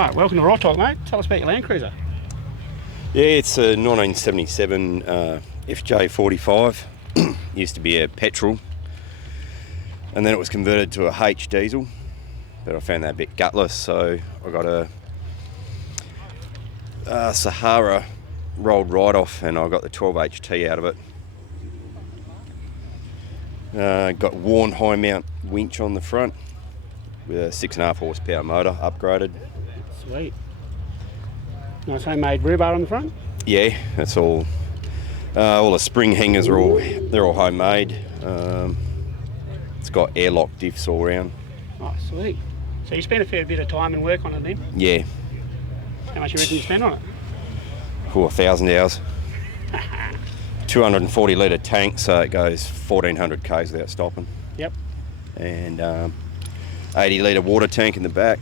right, welcome to Rock Talk, mate. Tell us about your Landcruiser. Yeah, it's a 1977 FJ45. Used to be a petrol, and then it was converted to a H diesel, but I found that a bit gutless, so I got a Sahara rolled right off, and I got the 12 HT out of it. Got worn high mount winch on the front with a 6.5 horsepower motor, upgraded. Sweet. Nice homemade rebar on the front? Yeah, that's all. All the spring hangers are all homemade. It's got airlock diffs all around. Oh, sweet. So you spent a fair bit of time and work on it then? Yeah. How much you reckon you spent on it? For 1,000 hours. 240 litre tank, so it goes 1,400 k's without stopping. Yep. And 80 litre water tank in the back.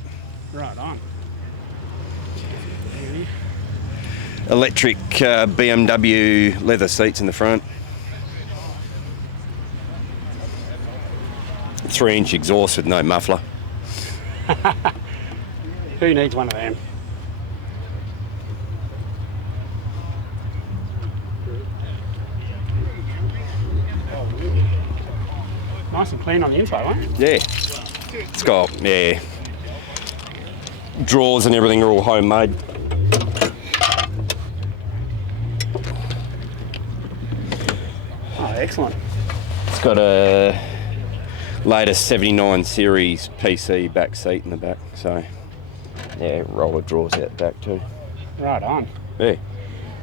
Right on. Electric BMW leather seats in the front. 3-inch exhaust with no muffler. Who needs one of them? Nice and clean on the inside, right? Yeah. It's got, drawers and everything are all homemade. Oh, excellent. It's got a latest 79 series PC back seat in the back, so yeah, roller drawers out the back too. Right on. Yeah.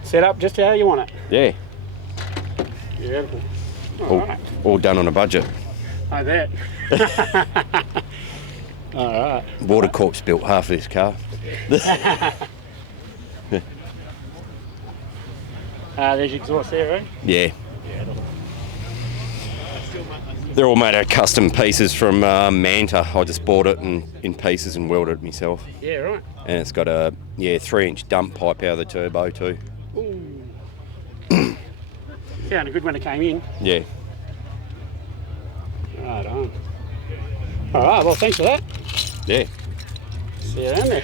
Set up just how you want it. Yeah. Beautiful. All done on a budget. I bet. All right. Water Corp's built half of this car. There's your exhaust there, right? Yeah. They're all made out of custom pieces from Manta. I just bought it in pieces and welded it myself. Yeah, right. And it's got a 3-inch dump pipe out of the turbo too. Ooh. Sounded good when it came in. Yeah. Right on. All right, well, thanks for that. Yeah. See you down there.